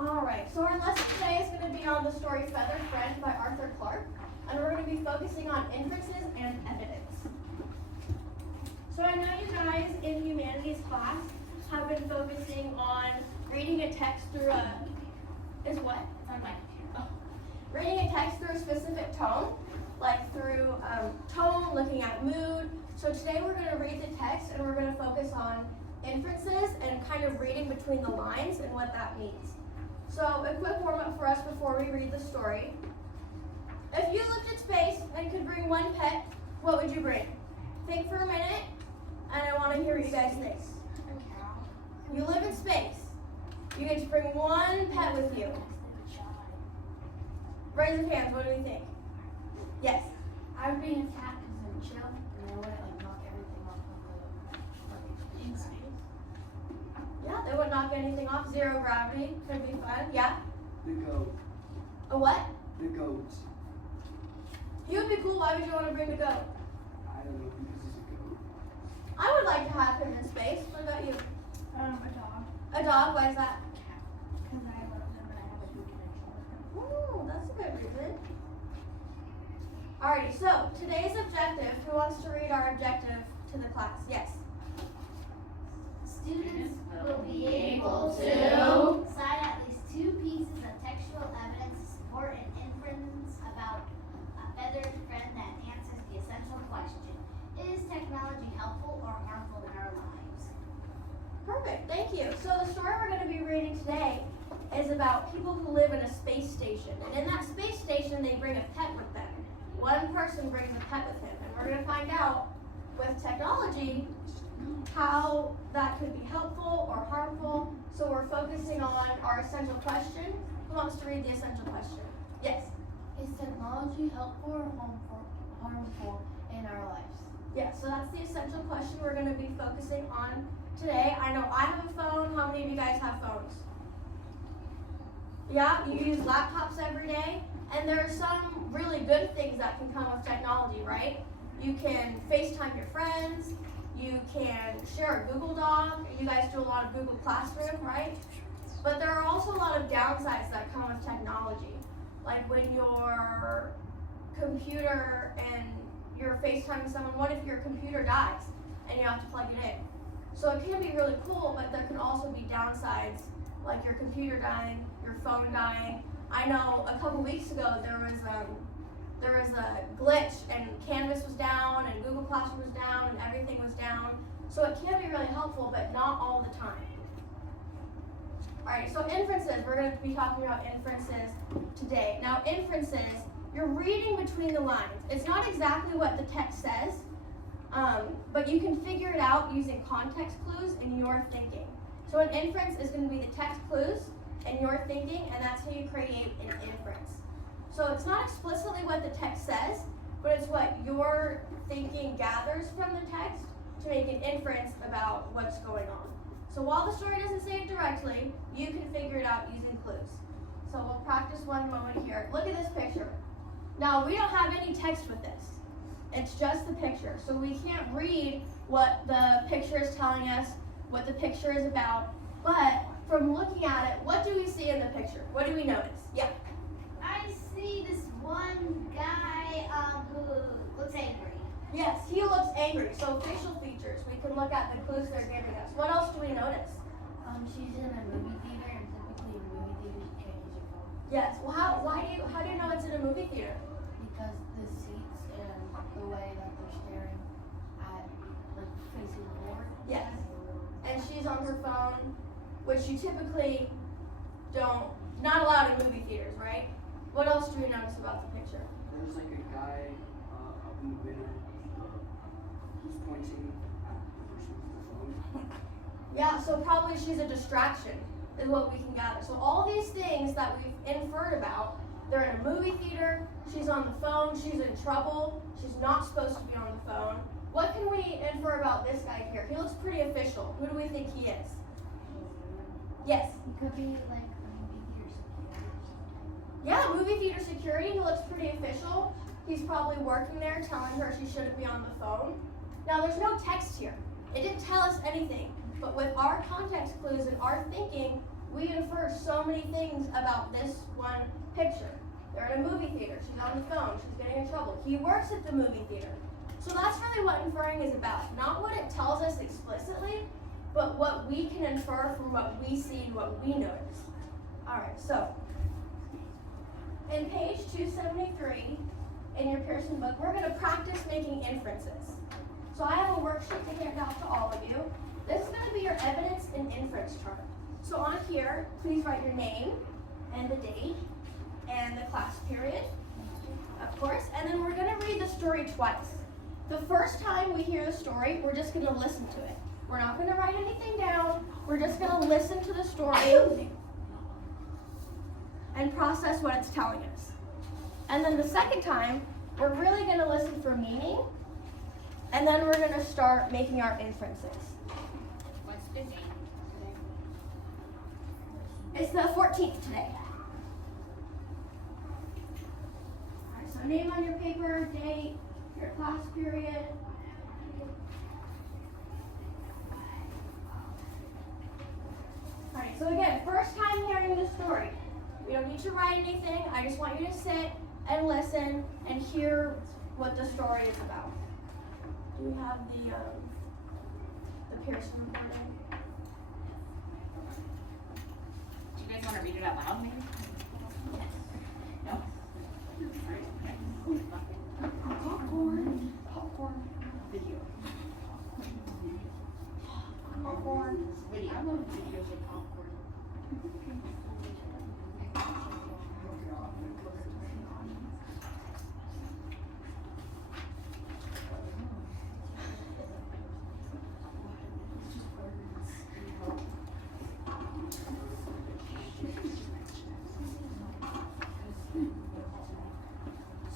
Alright, so our lesson today is going to be on the story Feathered Friend by Arthur Clarke, and we're going to be focusing on inferences and evidence. So I know you guys in humanities class have been focusing on reading a text through reading a text through a specific tone, like through tone, looking at mood. So today we're going to read the text and we're going to focus on inferences and kind of reading between the lines and what that means. So a quick warm-up for us before we read the story. If you looked at space and could bring one pet, what would you bring? Think for a minute, and I want to hear what you guys think. You live in space. You get to bring one pet with you. Raise your hands, what do you think? Yes? I would be a cat because I'm chill and I wouldn't knock everything off of the inside. Yeah, they wouldn't knock anything off. Zero gravity, could be fun. Yeah? The goat. A what? The goats. He would be cool. Why would you want to bring the goat? I don't know because he's a goat. I would like to have him in space. What about you? A dog. A dog? Why is that? Because I love him and I have a good connection with him. Ooh, that's a good reason. Alrighty, so today's objective. Who wants to read our objective to the class? Yes. Students will be able to cite at least two pieces of textual evidence to support an inference about a feathered friend that answers the essential question: is technology helpful or harmful in our lives? Perfect, thank you. So the story we're going to be reading today is about people who live in a space station. And in that space station, they bring a pet with them. One person brings a pet with him. And we're going to find out with technology how that could be helpful or harmful. So we're focusing on our essential question. Who wants to read the essential question? Yes? Is technology helpful or harmful in our lives? Yeah, so that's the essential question we're going to be focusing on today. I know I have a phone. How many of you guys have phones? Yeah, you use laptops every day. And there are some really good things that can come with technology, right? You can FaceTime your friends. You can share a Google Doc. You guys do a lot of Google Classroom, right? But there are also a lot of downsides that come with technology. Like when your computer and you're FaceTiming someone, what if your computer dies and you have to plug it in? So it can be really cool, but there can also be downsides, like your computer dying, your phone dying. I know a couple weeks ago there was a glitch and Canvas was down and Google Classroom was down and everything was down. So it can be really helpful, but not all the time. Alright, so inferences, we're going to be talking about inferences today. Now inferences, you're reading between the lines. It's not exactly what the text says, but you can figure it out using context clues and your thinking. So an inference is going to be the text clues and your thinking, and that's how you create an inference. So it's not explicitly what the text says, but it's what your thinking gathers from the text to make an inference about what's going on. So while the story doesn't say it directly, you can figure it out using clues. So we'll practice one moment here. Look at this picture. Now we don't have any text with this. It's just the picture. So we can't read what the picture is telling us, what the picture is about, but from looking at it, what do we see in the picture? What do we notice? Yeah. I see this one guy who looks angry. Yes, he looks angry. So facial features, we can look at the clues they're giving us. What else do we notice? She's in a movie theater and typically in movie theaters you can't use your phone. Yes. Well, how do you know it's in a movie theater? Because the seats and the way that they're staring at, like, facing forward. Yes. And she's on her phone, which you typically not allowed in movie theaters, right? What else do we notice about the picture? There's like a guy up in the middle. He's pointing at the person with the phone. Yeah, so probably she's a distraction is what we can gather. So all these things that we've inferred about, they're in a movie theater, she's on the phone, she's in trouble, she's not supposed to be on the phone. What can we infer about this guy here? He looks pretty official. Who do we think he is? Yes? He could be like a movie theater security or something. Yeah, movie theater security. He looks pretty official. He's probably working there telling her she shouldn't be on the phone. Now, there's no text here. It didn't tell us anything. But with our context clues and our thinking, We infer so many things about this one picture. They're in a movie theater. She's on the phone. She's getting in trouble. He works at the movie theater. So that's really what inferring is about. Not what it tells us explicitly, but what we can infer from what we see and what we notice. All right, so in page 273 in your Pearson book, we're going to practice making inferences. So I have a worksheet to hand out to all of you. This is going to be your evidence and inference chart. So on here, please write your name and the date and the class period, of course, and then we're going to read the story twice. The first time we hear the story, we're just going to listen to it. We're not going to write anything down. We're just going to listen to the story and process what it's telling us. And then the second time, we're really going to listen for meaning, and then we're going to start making our inferences. What's the date today? It's the 14th today. All right, so name on your paper, date, your class period. All right, so again, first time hearing the story. We don't need to write anything. I just want you to sit and listen and hear what the story is about. Do we have the Pearson recording? Do you guys want to read it out loud, maybe? No? Popcorn. Video. Popcorn. Video. I love videos of popcorn.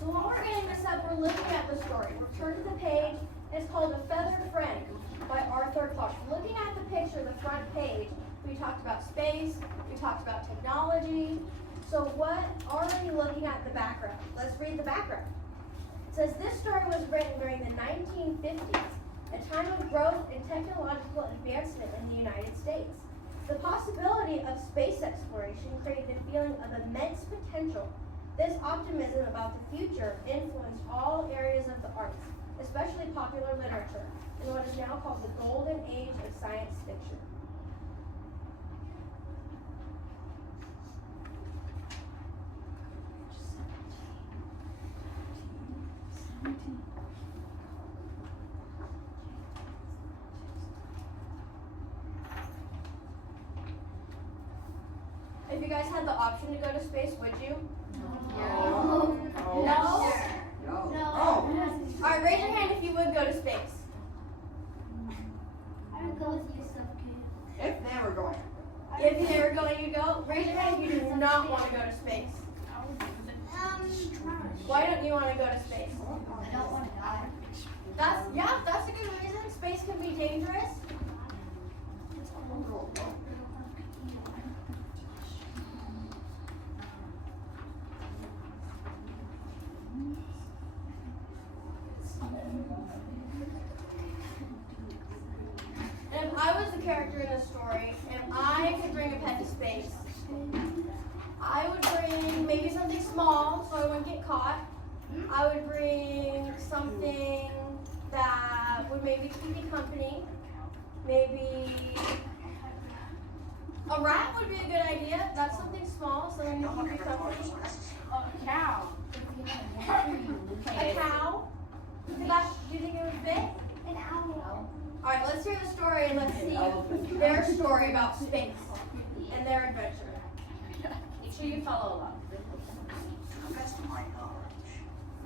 So while we're getting this up, we're looking at the story. We'll turn to the page. It's called A Feathered Friend by Arthur Clarke. Looking at the picture, the front page, we talked about space, we talked about technology. So what are we looking at the background? Let's read the background. It says, this story was written during the 1950s, a time of growth and technological advancement in the United States. The possibility of space exploration created a feeling of immense potential. This optimism about the future influenced all areas of the arts, especially popular literature, in what is now called the golden age of science fiction. If you guys had the option to go to space, would you? No. No? No. Alright, raise your hand if you would go to space. I would go with you, Subku. If they were going. If they were going to go, raise your hand if you do not want to go to space. Why don't you want to go to space? I don't want to die. That's a good reason. Space can be dangerous. And if I was the character in this story, and I could bring a pet to space, I would bring maybe something small so I wouldn't get caught. I would bring something that would maybe keep me company. Maybe a rat would be a good idea. That's something small, something to keep you company. A cow. A cow? Do you think it would fit? An owl. Alright, let's hear the story and let's see their story about space and their adventure. Make sure you follow along. To the best of my knowledge,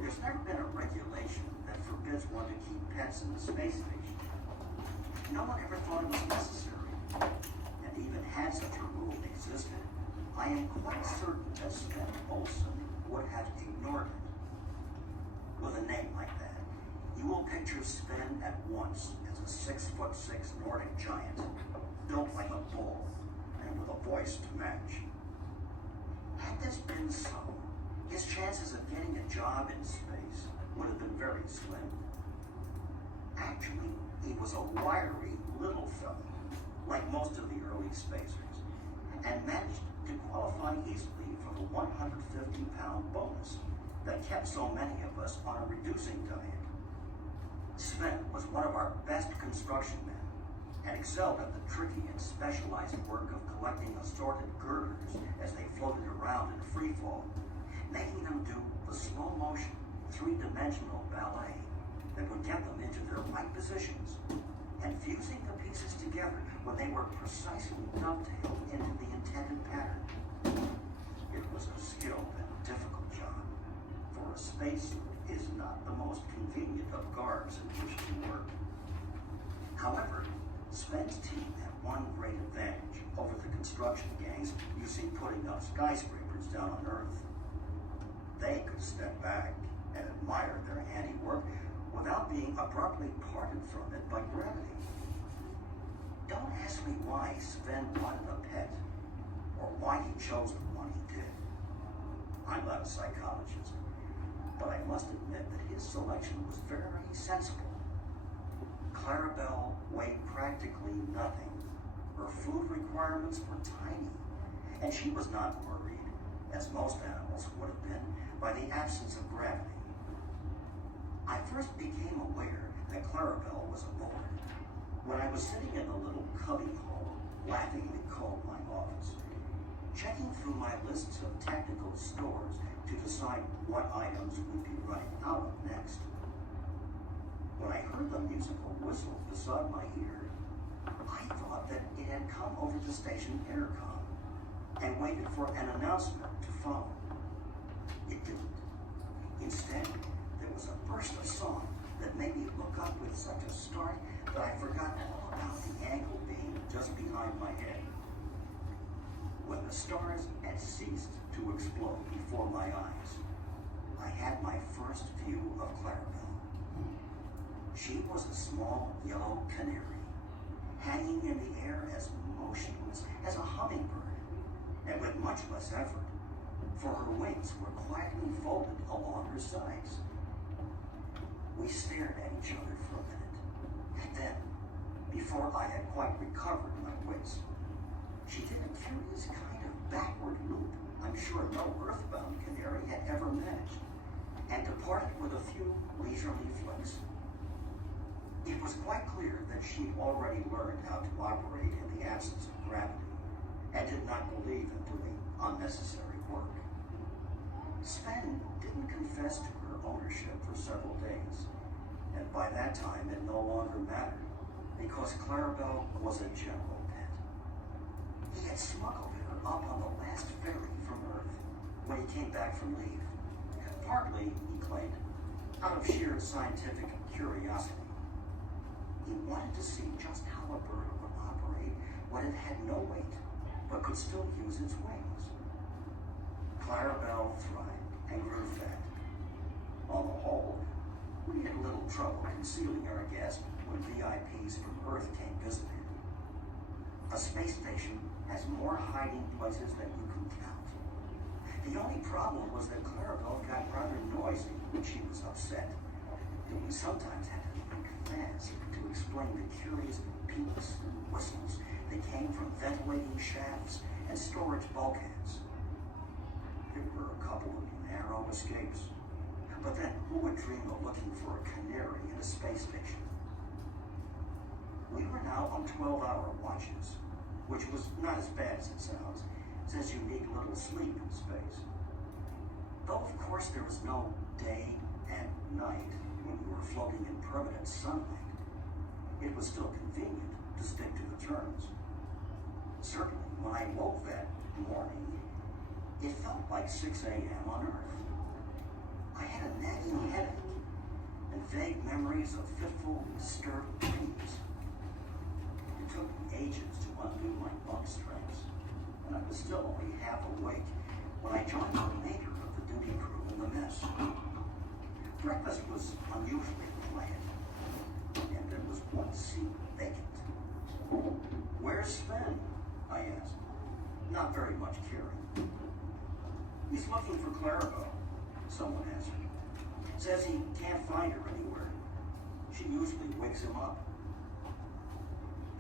there's never been a regulation that forbids one to keep pets in the space station. No one ever thought it was necessary. And even had such a rule existed, I am quite certain that Sven Olsen would have ignored it. With a name like that, you will picture Sven at once as a 6'6" Nordic giant, built like a bull, and with a voice to match. Had this been so, his chances of getting a job in space would have been very slim. Actually, he was a wiry little fellow, like most of the early spacers, and and managed to qualify easily for the 150-pound bonus that kept so many of us on a reducing diet. Sven was one of our best construction men and excelled at the tricky and specialized work of collecting assorted girders as they floated around in free fall, making them do the slow motion, three-dimensional ballet that would get them into their right positions, and fusing the pieces together when they were precisely dovetailed into the intended pattern. It was a skilled and difficult job, for a spacesuit is not the most convenient of garbs in which to work. However, Sven's team had one great advantage over the construction gangs you see putting up skyscrapers down on Earth. They could step back and admire their handiwork without being abruptly parted from it by gravity. Don't ask me why Sven wanted a pet, or why he chose the one he did. I'm not a psychologist, but I must admit that his selection was very sensible. Clarabelle weighed practically nothing. Her food requirements were tiny, and she was not worried, as most animals would have been, by the absence of gravity. I first became aware that Clarabelle was aboard when I was sitting in the little cubby hole, laughingly called my office, checking through my lists of technical stores to decide what items would be running out of next. When I heard the musical whistle beside my ear, I thought that it had come over the station intercom and waited for an announcement to follow. It didn't. Instead, there was a burst of song that made me look up with such a start that I forgot all about the angle being just behind my head. When the stars had ceased to explode before my eyes, I had my first view of Clarabelle. She was a small yellow canary, hanging in the air as motionless as a hummingbird, and with much less effort, for her wings were quietly folded along her sides. We stared at each other for a minute, and then, before I had quite recovered my wits, she did a curious kind of backward loop I'm sure no earthbound canary had ever managed, and departed with a few leisurely flicks. It was quite clear that she'd already learned how to operate in the absence of gravity, and did not believe in doing unnecessary work. Sven didn't confess to her ownership for several days, and by that time it no longer mattered, because Clarabelle was a general pet. He had smuggled her up on the last ferry from Earth when he came back from leave, partly, he claimed, out of sheer scientific curiosity. He wanted to see just how a bird would operate when it had no weight, but could still use its wings. Clarabelle thrived and grew fat. On the whole, we had little trouble concealing our guest when VIPs from Earth came visiting. A space station has more hiding places than you can count. The only problem was that Clarabelle got rather noisy when she was upset, and we sometimes had to think fast to explain the curious peeps and whistles that came from ventilating shafts and storage bulkheads. There were a couple of narrow escapes, but then who would dream of looking for a canary in a space station? We were now on 12-hour watches, which was not as bad as it sounds, since you need little sleep in space. Though, of course, there was no day and night when we were floating in permanent sunlight, it was still convenient to stick to the terms. Certainly, when I woke that morning, it felt like 6 a.m. on Earth. I had a nagging headache and vague memories of fitful, disturbed dreams. It took me ages to undo my bunk straps, and I was still only half awake when I joined the remainder of the duty crew in the mess. Breakfast was unusually quiet, and there was one seat vacant. "Where's Sven?" I asked, not very much caring. "He's looking for Clarabelle," someone answered. "Says he can't find her anywhere. She usually wakes him up."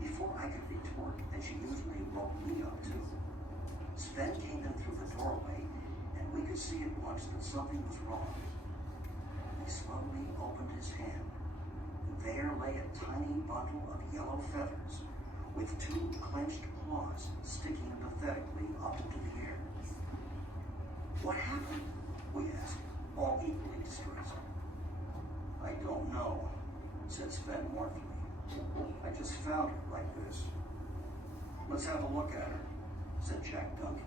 Before I could retort that she usually woke me up too, Sven came in through the doorway, and we could see at once that something was wrong. He slowly opened his hand. There lay a tiny bundle of yellow feathers with two clenched claws sticking pathetically up into the air. What happened? We asked, all equally distressed. I don't know, said Sven mournfully. I just found her like this. Let's have a look at her, said Jack Duncan,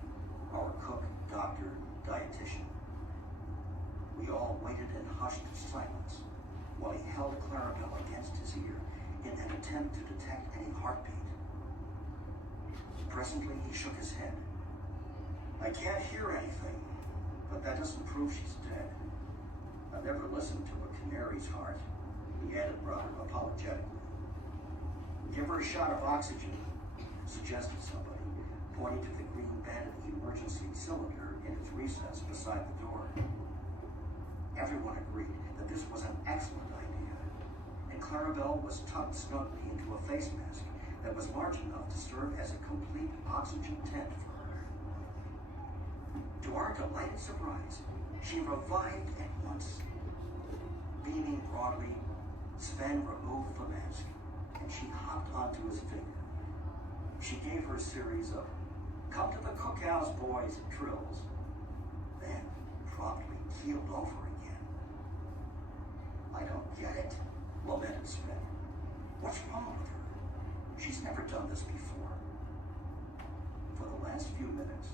our cook, doctor, dietitian. We all waited in hushed silence while he held Clarabelle against his ear in an attempt to detect any heartbeat. Presently, he shook his head. I can't hear anything, but that doesn't prove she's dead. I've never listened to a canary's heart, he added rather apologetically. Give her a shot of oxygen, suggested somebody, pointing to the green banded emergency cylinder in its recess beside the door. Everyone agreed that this was an excellent idea, and Clarabelle was tucked snugly into a face mask that was large enough to serve as a complete oxygen tent for her. To our delighted surprise, she revived at once. Beaming broadly, Sven removed the mask, and she hopped onto his finger. She gave her a series of "come to the cookhouse, boys" trills, then promptly keeled over again. I don't get it, lamented Sven. What's wrong with her? She's never done this before. For the last few minutes,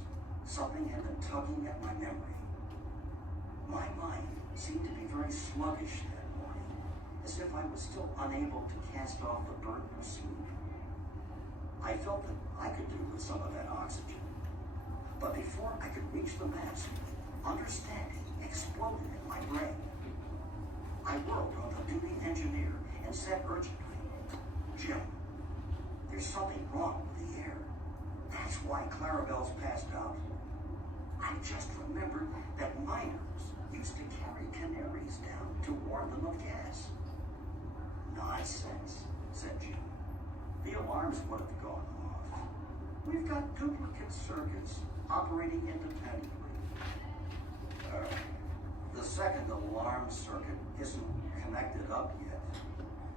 something had been tugging at my memory. My mind seemed to be very sluggish that morning, as if I was still unable to cast off the burden of sleep. I felt that I could do with some of that oxygen, but before I could reach the mask, understanding exploded in my brain. I whirled on the duty engineer and said urgently, Jim, there's something wrong with the air. That's why Clarabelle's passed out. I just remembered that miners used to carry canaries down to warn them of gas. Nonsense, said Jim. The alarms would have gone off. We've got duplicate circuits operating independently. The second alarm circuit isn't connected up yet,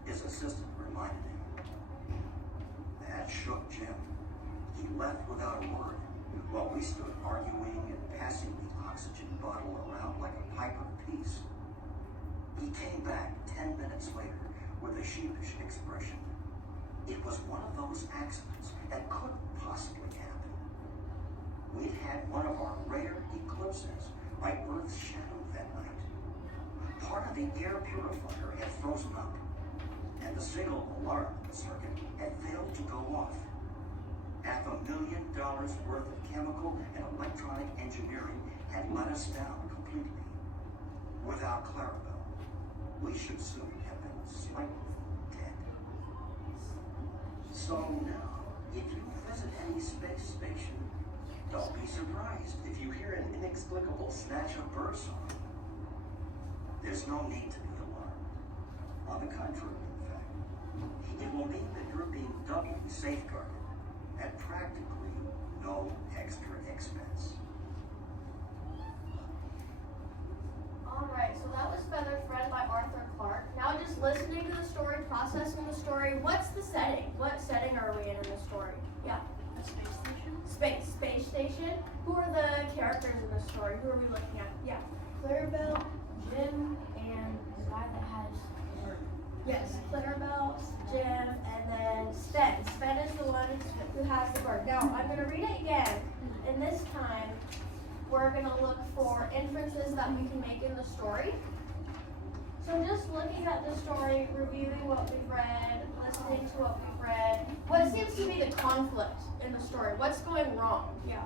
his assistant reminded him. That shook Jim. He left without a word, while we stood arguing and passing the oxygen bottle around like a pipe of peace. He came back 10 minutes later with a sheepish expression. It was one of those accidents that couldn't possibly happen. We'd had one of our rare eclipses by Earth's shadow that night. Part of the air purifier had frozen up, and the signal alarm in the circuit had failed to go off. $500,000 worth of chemical and electronic engineering had let us down completely. Without Clarabelle, we should soon have been slightly dead. So now, if you visit any space station, don't be surprised if you hear an inexplicable snatch of birdsong. There's no need to be alarmed. On the contrary, in fact, it will mean that you're being doubly safeguarded at practically no extra expense. Alright, so that was Feather Friend by Arthur Clarke. Now just listening to the story, processing the story, what's the setting? What setting are we in the story? Yeah. A space station? Space station. Who are the characters in the story? Who are we looking at? Yeah. Clarabelle, Jim, and the guy that has bird. Yes, Clarabelle, Jim, and then Sven. Sven is the one who has the bird. Now, I'm going to read it again, and this time we're going to look for inferences that we can make in the story. So just looking at the story, reviewing what we've read, listening to what we've read, what seems to be the conflict in the story? What's going wrong? Yeah.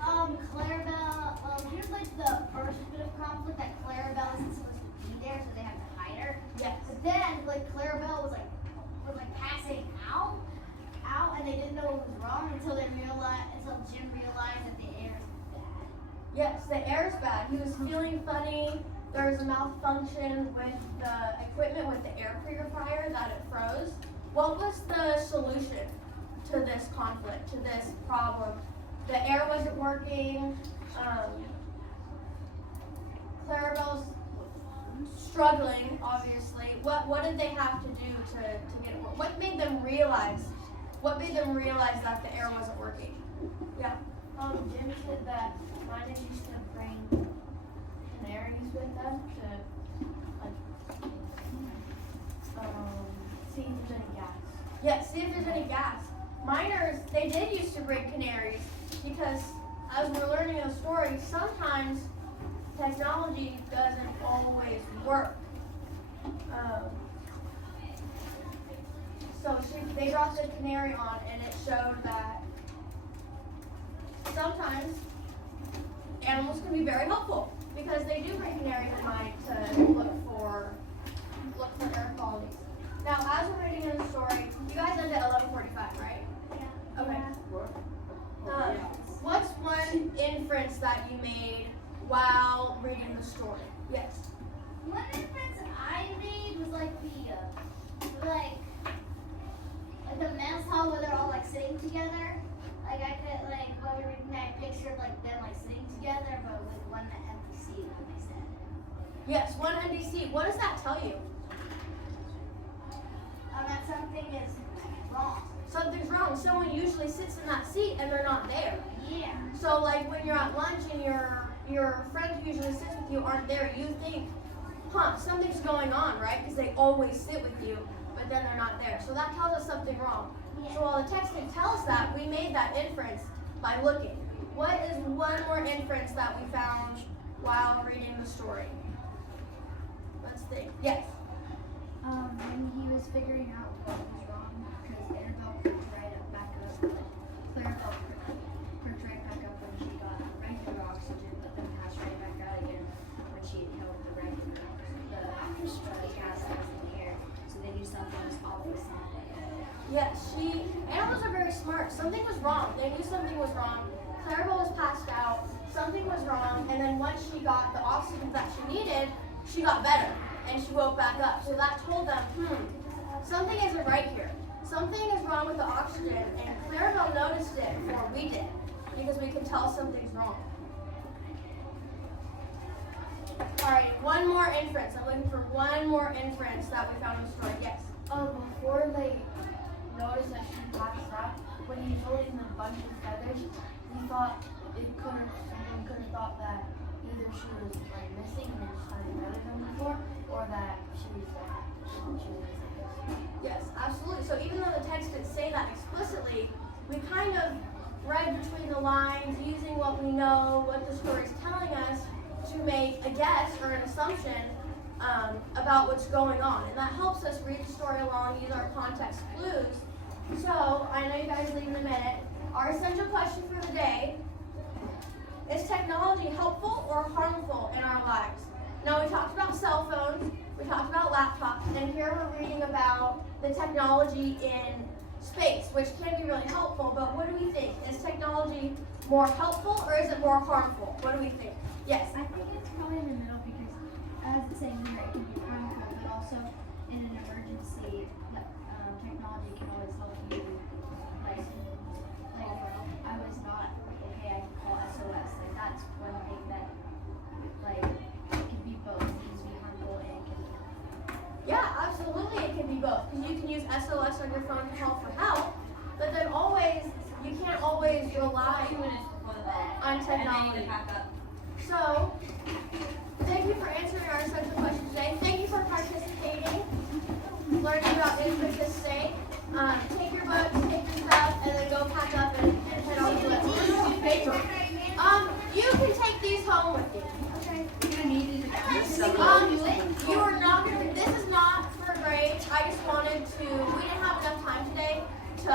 Clarabelle, here's like the first bit of conflict that Clarabelle isn't supposed to be there, so they have to hide her. Yes. But then, like, Clarabelle was passing out, and they didn't know what was wrong until Jim realized that the air is bad. Yes, the air's bad. He was feeling funny. There was a malfunction with the equipment with the air purifier that it froze. What was the solution to this conflict, to this problem the air wasn't working. Clarabelle's struggling, obviously. What did they have to do to get it work? What made them realize that the air wasn't working? Yeah. Jim said that mine used to bring canaries with them to see if there's any gas. Yes, see if there's any gas. Miners, they did used to bring canaries because as we're learning in the story, sometimes technology doesn't always work. So they brought the canary on, and it showed that sometimes animals can be very helpful because they do bring canaries in mind to look for air qualities. Now, as we're reading in the story, you guys end at 11:45, right? Yeah. Okay. Yeah. What's one inference that you made while reading the story? Yes. One inference I made was like the men's hall where they're all like sitting together. Like I could while we were reading that picture them like sitting together, but with one empty seat, like I said. Yes, one NDC. What does that tell you? That something is wrong. Something's wrong. Someone usually sits in that seat and they're not there. Yeah. So like when you're at lunch and your friend who usually sits with you aren't there, you think, something's going on, right? Because they always sit with you, but then they're not there. So that tells us something wrong. Yeah. So while the text didn't tell us that, we made that inference by looking. What is one more inference that we found while reading the story? Let's think. Yes. When he was figuring out what was wrong, because Annabelle perked right back up, Clarabelle perked right back up when she got regular oxygen, but then passed right back out again when she inhaled the regular the gas that was in the air. So they knew something was off with something. Yes, animals are very smart. Something was wrong. They knew something was wrong. Clarabelle was passed out. Something was wrong. And then once she got the oxygen that she needed, she got better. And she woke back up. So that told them, something isn't right here. Something is wrong with the oxygen. And Clarabelle noticed it before we did. Because we can tell something's wrong. Alright, one more inference. I'm looking for one more inference that we found in the story. Yes. Before they noticed that she passed out, when he was holding the bunch of feathers, he thought someone could have thought that either she was like missing and then started better than before, or that she was missing. Yes, absolutely. So even though the text didn't say that explicitly, we kind of read between the lines, using what we know, what the story is telling us, to make a guess or an assumption about what's going on. And that helps us read the story along, use our context clues. So, I know you guys leave in a minute. Our essential question for the day: is technology helpful or harmful in our lives? Now, we talked about cell phones, we talked about laptops, and here we're reading about the technology in space, which can be really helpful, but what do we think? Is technology more helpful or is it more harmful? What do we think? Yes? I think it's probably in the middle because, as it's saying here, it can be harmful, but also in an emergency, technology can always help you. Like I was not okay, I can call SOS. Like that's one thing that, like, it can be both. It can be harmful and it can be helpful. Yeah, absolutely it can be both. Because you can use SOS on your phone to call for help, but then you can't always rely on technology. So, thank you for answering our essential question today. Thank you for participating, learning about inferences today. Take your books, take your stuff, and then go pack up and head on to it. You can take these home with you. Okay. You are not going to, this is not for grades. I just wanted to, we didn't have enough time today to